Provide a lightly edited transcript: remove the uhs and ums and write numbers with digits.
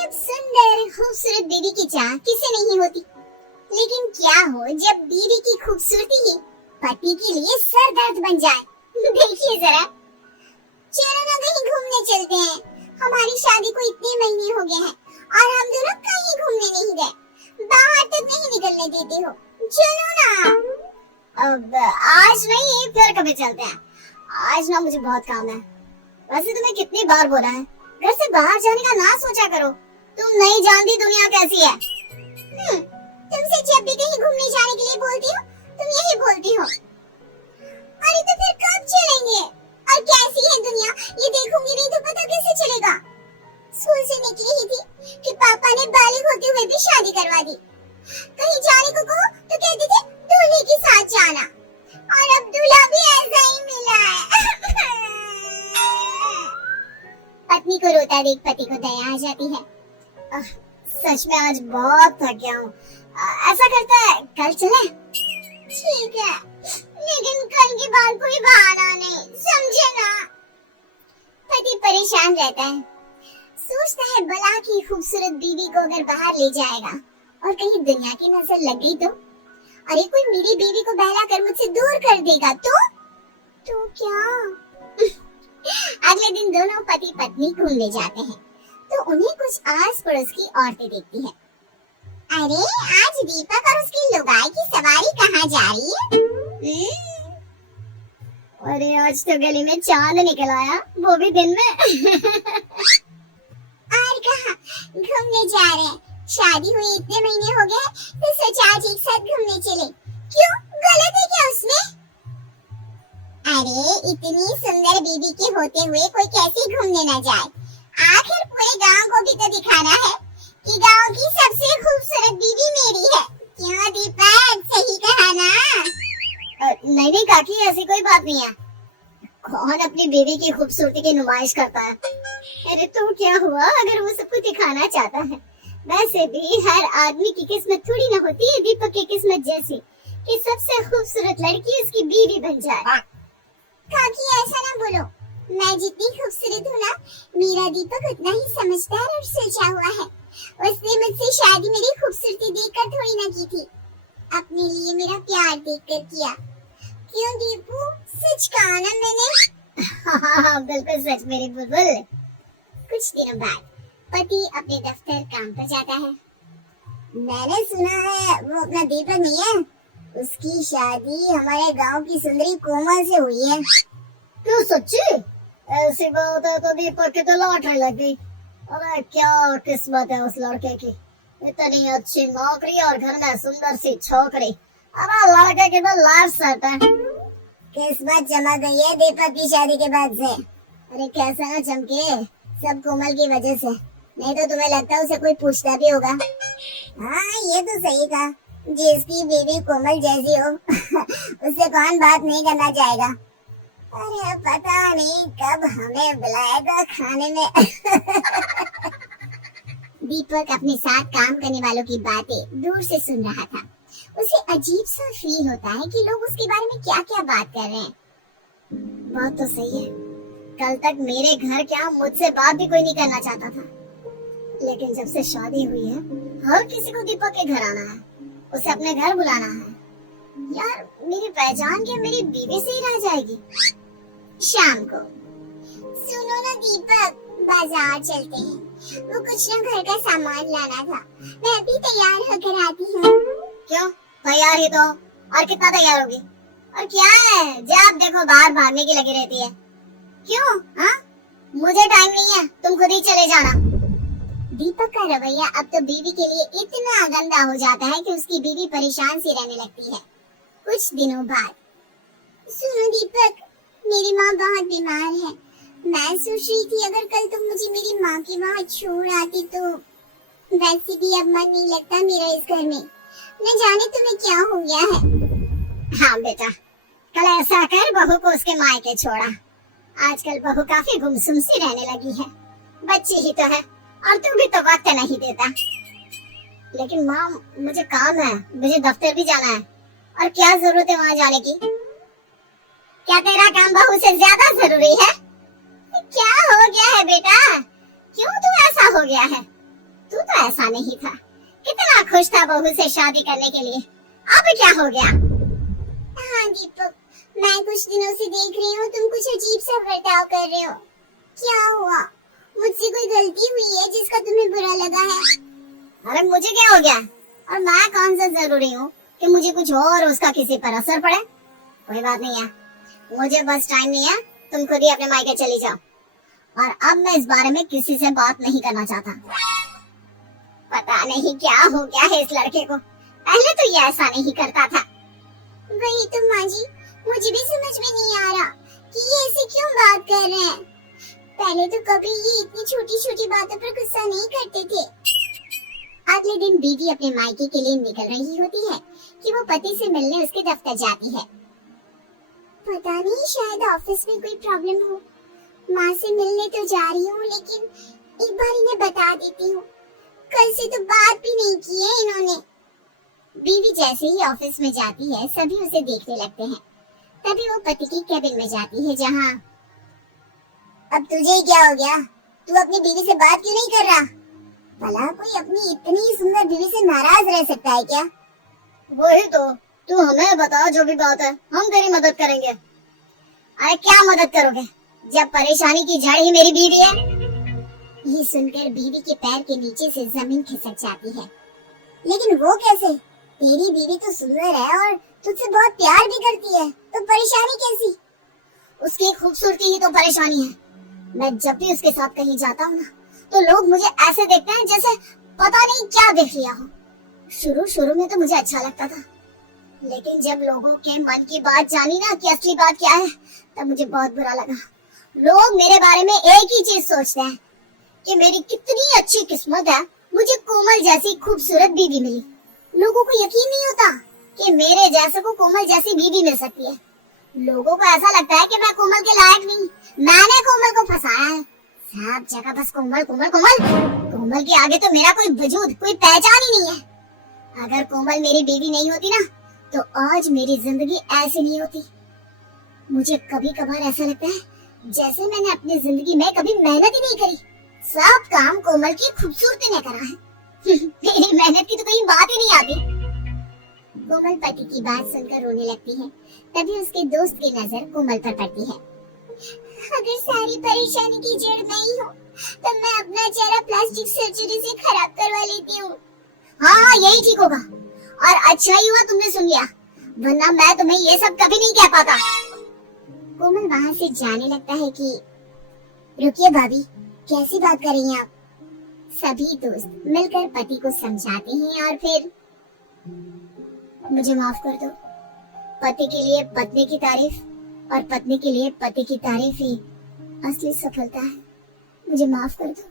अब सुंदर खूबसूरत बीवी की चाह किसे नहीं होती, लेकिन क्या हो जब बीवी की खूबसूरती ही पति के लिए सर दर्द बन जाए। देखिए जरा, चलो ना कहीं घूमने चलते हैं। हमारी शादी को इतने महीने हो गए हैं और हम दोनों कहीं घूमने नहीं गए, बाहर तक नहीं निकलने देते हो। चलो ना। अब आज नहीं, फिर कभी चलते हैं। आज ना मुझे बहुत काम है। वैसे तुम्हें कितनी बार बोला है घर से बाहर जाने का ना सोचा करो, तुम नहीं जानती दुनिया कैसी है। तुमसे जब भी कहीं घूमने जाने के लिए बोलती हो तुम यही बोलती हो। अरे तो फिर कब चलेंगे? और कैसी है दुनिया ये देखूंगी नहीं तो पता कैसे चलेगा। स्कूल से निकली ही थी कि पापा ने बालिग होते हुए भी शादी करवा दी। कहीं जाने को कहो तो कहते थे दूल्हे के साथ जाना, और अब दूल्हा भी ऐसा ही मिला है। पत्नी को रोता देख पति को दया आ जाती है। सच में आज बहुत थक गया हूँ। ऐसा करता है कल चले? ठीक है, लेकिन कल के बाद कोई बहाना नहीं, समझे ना। पति परेशान रहता है, सोचता है भला की खूबसूरत बीवी को अगर बाहर ले जाएगा और कहीं दुनिया की नजर लग गई तो? अरे कोई मेरी बीवी को बहला कर मुझसे दूर कर देगा तो क्या? अगले दिन दोनों पति पत्नी घूमने जाते हैं तो उन्हें कुछ आस पड़ोस की औरतें देखती है। अरे आज दीपक और उसकी लुगाई की सवारी कहाँ जा रही है? अरे आज तो गली में चांद निकल आया, वो भी दिन में। और कहाँ घूमने जा रहे हैं? शादी हुई इतने महीने हो गए तो सोचा आज एक साथ घूमने चले। क्यों, गलत है क्या उसमें? अरे इतनी सुंदर बीवी के होते हुए कोई कैसे घूमने न जाए? आखिर पूरे गांव को भी तो दिखाना है कि गांव की सबसे खूबसूरत बीवी मेरी है। क्यों दीपक, सही कहा ना? नहीं नहीं काकी, ऐसी कोई बात नहीं है। कौन अपनी बीवी की खूबसूरती की नुमाइश करता है? अरे तो क्या हुआ अगर वो सबको दिखाना चाहता है। वैसे भी हर आदमी की किस्मत थोड़ी ना होती है दीपक की किस्मत जैसी कि सबसे खूबसूरत लड़की उसकी बीवी बन जाए। काकी ऐसा ना बोलो, मैं जितनी खूबसूरत हूँ ना, मेरा दीपक उतना ही समझदार और सुलझा हुआ है। उसने मुझसे शादी मेरी खूबसूरती देखकर थोड़ी ना की थी, अपने लिए मेरा प्यार देखकर किया। क्यों दीपू, सच कहा ना मैंने? हाँ बिल्कुल सच मेरी बुलबुल। कुछ दिनों बाद पति अपने दफ्तर काम पर जाता है। मैंने सुना है वो अपना दीपक नहीं है, उसकी शादी हमारे गांव की सुंदरी कोमल से हुई है। क्यों सच्ची? ऐसी बात है तो दीपक की तो लॉटरी लग गई। अरे क्या किस्मत है उस लड़के की, इतनी अच्छी नौकरी और घर में सुंदर सी छोकरी। अरे लड़के की तो लाइफ सेट है। किस्मत चमक गई है दीपक की शादी के बाद से। अरे कैसा ना चमके, सब कोमल की वजह से, नहीं तो तुम्हें लगता है उसे कोई पूछता भी होगा। हाँ ये तो सही कहा, जिसकी बीवी कोमल जैसी हो उससे कौन बात नहीं करना चाहेगा। अरे पता नहीं कब हमें बुलाएगा खाने में। दीपक अपने साथ काम करने वालों की बातें दूर से सुन रहा था। उसे अजीब सा फील होता है कि लोग उसके बारे में क्या क्या बात कर रहे हैं। बात तो सही है, कल तक मेरे घर क्या मुझसे बात भी कोई नहीं करना चाहता था, लेकिन जब से शादी हुई है हर किसी को दीपक के घर आना है, उसे अपने घर बुलाना है। यार मेरी पहचान क्या मेरी बीवी से ही रह जाएगी? शाम को, सुनो ना दीपक, बाजार चलते हैं, वो कुछ ना घर का सामान लाना था, मैं भी तैयार होकर आती हूँ। क्यों, तैयार ही तो, और कितना तैयार होगी? और क्या है जब देखो बाहर भागने की लगी रहती है। क्यों? हाँ मुझे टाइम नहीं है, तुम खुद ही चले जाना। दीपक का रवैया अब तो बीवी के लिए इतना गंदा हो जाता है कि उसकी बीवी परेशान सी रहने लगती है। कुछ दिनों बाद, सुनो दीपक, मेरी माँ बहुत बीमार है, मैं सोच रही थी अगर कल तुम मुझे मेरी माँ के वहाँ छोड़ आती तो। वैसे भी अब मन नहीं लगता मेरा इस घर में, न जाने तुम्हें क्या हो गया है। हाँ बेटा, कल ऐसा कर बहू को उसके मायके छोड़ा। आजकल बहू काफी गुमसुम सी रहने लगी है, बच्ची ही तो है और तू भी तो वक्त नहीं देता। लेकिन माँ मुझे काम है, मुझे दफ्तर भी जाना है, और क्या जरूरत है वहाँ जाने की? क्या तेरा काम बहू से ज्यादा जरूरी है? क्या हो गया है बेटा, क्यों तू ऐसा हो गया है? तो ऐसा नहीं था, कितना खुश था बहू से शादी करने के लिए, अब क्या हो गया? हाँ दीपक, मैं कुछ दिनों से देख रही हूँ तुम कुछ अजीब सा बर्ताव कर रहे हो। क्या हुआ? मुझसे कोई गलती हुई है जिसका तुम्हें बुरा लगा है? अरे मुझे क्या हो गया? और मैं कौन सा जरूरी हूँ कि मुझे कुछ और उसका किसी पर असर पड़े? कोई बात नहीं है, मुझे बस टाइम नहीं है, तुम खुद ही अपने मायके चली जाओ। और अब मैं इस बारे में किसी से बात नहीं करना चाहता। पता नहीं क्या हो गया है इस लड़के को, पहले तो ये ऐसा नहीं करता था। वही तो माँ जी, मुझे भी समझ में नहीं आ रहा कि ये ऐसे क्यों बात कर रहे हैं। पहले तो कभी ये इतनी छोटी छोटी बातों पर गुस्सा नहीं करते थे। अगले दिन बीवी अपने मायके के लिए निकल रही होती है कि वो पति से मिलने उसके दफ्तर जाती है। पता नहीं, शायद ऑफिस में कोई प्रॉब्लम हो। माँ से मिलने तो जा रही हूँ, लेकिन एक बार इन्हें बता देती हूँ। कल से तो बात भी नहीं की है इन्होंने। बीवी जैसे ही ऑफिस में जाती है, सभी उसे देखने लगते हैं। तभी वो पति की कैबिन में जाती है, जहाँ अब तुझे क्या हो गया? तू अपनी बीवी से बात क्यों नहीं कर रहा? भला कोई अपनी इतनी सुंदर बीवी से नाराज रह सकता है क्या? वही तो, तू हमें बता, जो भी बात है हम तेरी मदद करेंगे। अरे क्या मदद करोगे, जब परेशानी की जड़ ही मेरी बीवी है। ये सुनकर बीवी के पैर के नीचे से जमीन खिसक जाती है। लेकिन वो कैसे? तेरी बीवी तो सुंदर है और तुझसे बहुत प्यार भी करती है, तो परेशानी कैसी? उसकी खूबसूरती ही तो परेशानी है। मैं जब भी उसके साथ कहीं जाता हूँ ना, तो लोग मुझे ऐसे देखते हैं जैसे पता नहीं क्या देख लिया हो। शुरू में तो मुझे अच्छा लगता था, लेकिन जब लोगों के मन की बात जानी ना कि असली बात क्या है, तब मुझे बहुत बुरा लगा। लोग मेरे बारे में एक ही चीज सोचते हैं कि मेरी कितनी अच्छी किस्मत है, मुझे कोमल जैसी खूबसूरत बीवी मिली। लोगों को यकीन नहीं होता कि मेरे जैसे को कोमल जैसी बीवी मिल सकती है। लोगों को ऐसा लगता है कि मैं कोमल के लायक नहीं, मैंने कोमल को फंसाया है। सब जगह बस कोमल कोमल कोमल। कोमल के आगे तो मेरा कोई वजूद, कोई पहचान ही नहीं है। अगर कोमल मेरी बीवी नहीं होती ना, तो आज मेरी जिंदगी ऐसी नहीं होती। मुझे कभी कभार ऐसा लगता है जैसे मैंने अपनी जिंदगी में कभी मेहनत ही नहीं करी, सब काम कोमल की खूबसूरती ने करा है। मेरी मेहनत की तो कहीं बात ही नहीं आती। कोमल पति की बात सुनकर रोने लगती है। तभी उसके दोस्त की नजर कोमल पर पड़ती है। अगर सारी परेशानी की जड़ मैं ही हूँ, तो मैं अपना चेहरा प्लास्टिक सर्जरी से खराब करवा लेती हूँ। हाँ, यही ठीक होगा। और अच्छा ही हुआ तुमने सुन लिया, वरना मैं तुम्हें ये सब कभी नहीं कह पाता। कोमल वहाँ से जाने लगता है कि रुकिए भाभी, कैसी बात कर रही हैं आप? सभी दोस्त मिलकर पति को समझाते हैं और फिर मुझे माफ कर दो। पति के लिए पत्नी की तारीफ और पत्नी के लिए पति की तारीफ ही असली सफलता है। मुझे माफ कर दो।